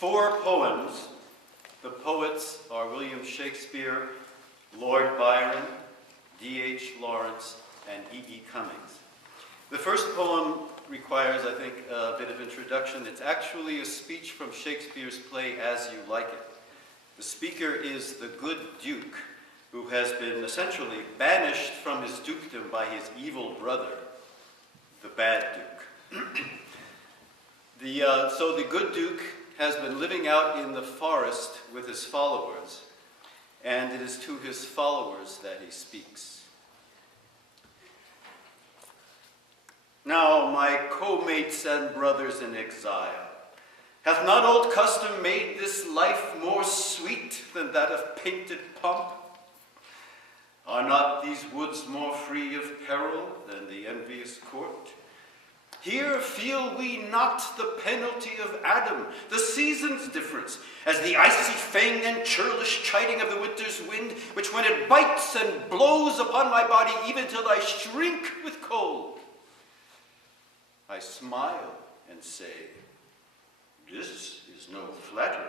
four poems. The poets are William Shakespeare, Lord Byron, D.H. Lawrence, and E.E. Cummings. The first poem requires, I think, a bit of introduction. It's actually a speech from Shakespeare's play As You Like It. The speaker is the good Duke, who has been essentially banished from his dukedom by his evil brother, the bad Duke. So the good Duke has been living out in the forest with his followers, and it is to his followers that he speaks. Now, my co-mates and brothers in exile, hath not old custom made this life more sweet than that of painted pomp? Are not these woods more free of peril than the envious court? Here feel we not the penalty of Adam, the season's difference, as the icy fang and churlish chiding of the winter's wind, which when it bites and blows upon my body, even till I shrink with cold, I smile and say, this is no flattery.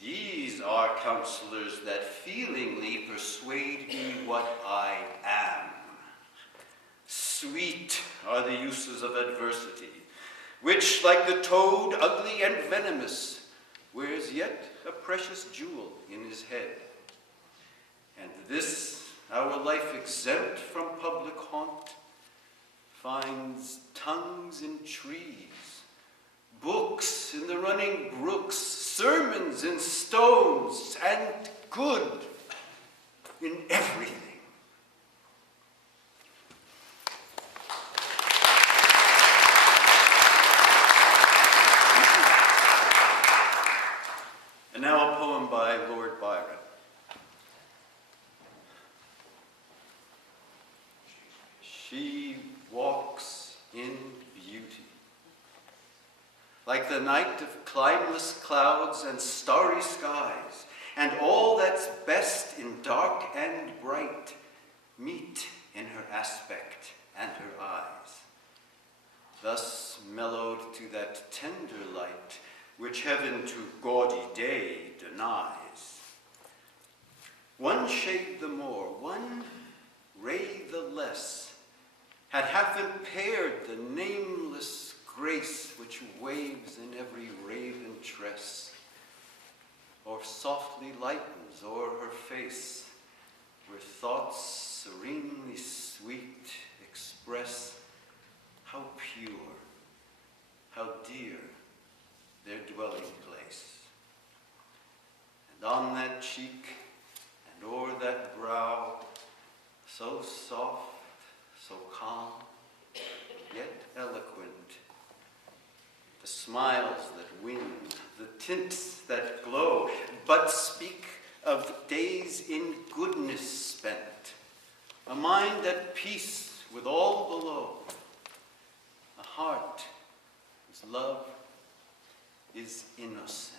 These are counselors that feelingly persuade me what I am. Sweet are the uses of adversity, which, like the toad, ugly and venomous, wears yet a precious jewel in his head. And this, our life exempt from public haunt, finds tongues in trees, books in the running brooks, sermons in stones, and good in everything. And now a poem by Lord Byron. She walks in beauty, like the night of climeless clouds and starry skies, and all that's best in dark and bright meet in her aspect and her eyes, thus mellowed to that tender light which heaven to gaudy day denies. One shade the more, one ray the less, had half impaired the nameless grace which waves in every raven tress, or softly lightens o'er her face, where thoughts serenely sweet express how pure, how dear their dwelling place. And on that cheek and o'er that brow, so soft, so calm, yet eloquent, the smiles that win, the tints that glow, but speak of days in goodness spent, a mind at peace with all below, a heart whose love is innocent.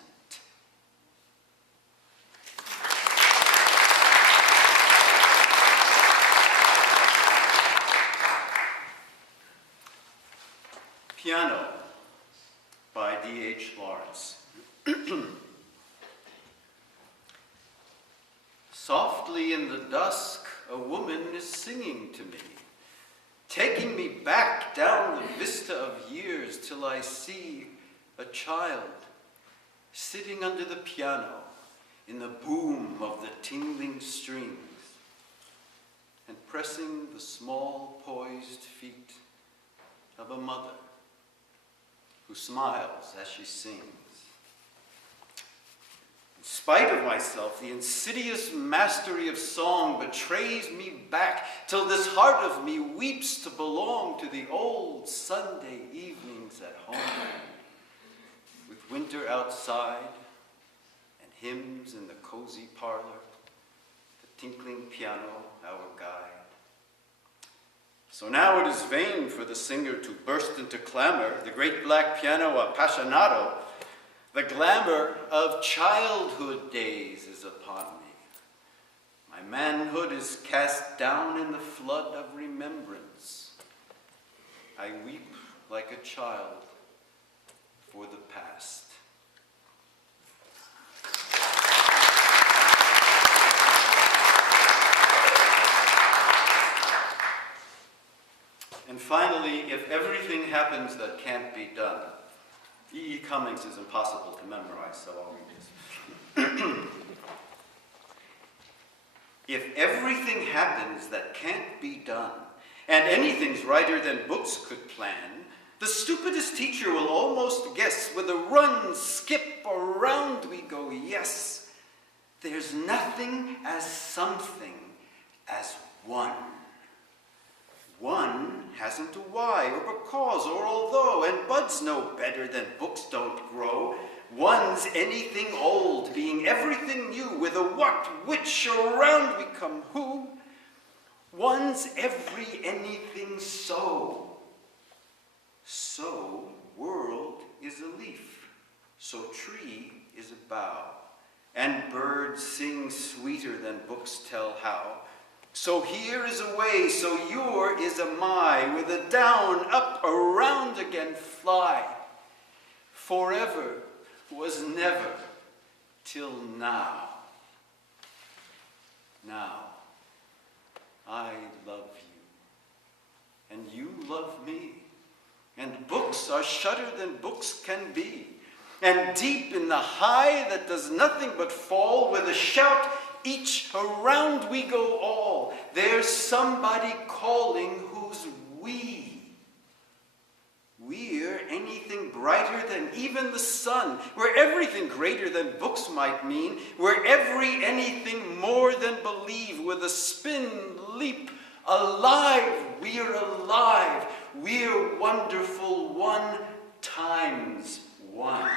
Piano by D.H. Lawrence. Softly in the dusk, a woman is singing to me, taking me back down the vista of years till I see a child sitting under the piano in the boom of the tingling strings and pressing the small poised feet of a mother who smiles as she sings. In spite of myself, the insidious mastery of song betrays me back till this heart of me weeps to belong to the old Sunday evenings at home, with winter outside and hymns in the cozy parlor, the tinkling piano our guide. So now it is vain for the singer to burst into clamor, the great black piano appassionato. The glamour of childhood days is upon me. My manhood is cast down in the flood of remembrance. I weep like a child for the past. Cummings is impossible to memorize, so I'll read this. If everything happens that can't be done, and anything's righter than books could plan, the stupidest teacher will almost guess, with a run, skip, around we go, yes. There's nothing as something as one. One hasn't a why or because or although, and buds know better than books don't grow. One's anything old, being everything new, with a what, which, around we come who. One's every anything so. So world is a leaf, so tree is a bough, and birds sing sweeter than books tell how. So here is a way, so your is a my, with a down, up, around again fly. Forever was never till now. Now, I love you, and you love me, and books are shorter than books can be, and deep in the high that does nothing but fall, with a shout, each around we go all. There's somebody calling who's we. We're anything brighter than even the sun. We're everything greater than books might mean. We're every anything more than believe, with a spin, leap, alive. We're alive. We're wonderful, one times one.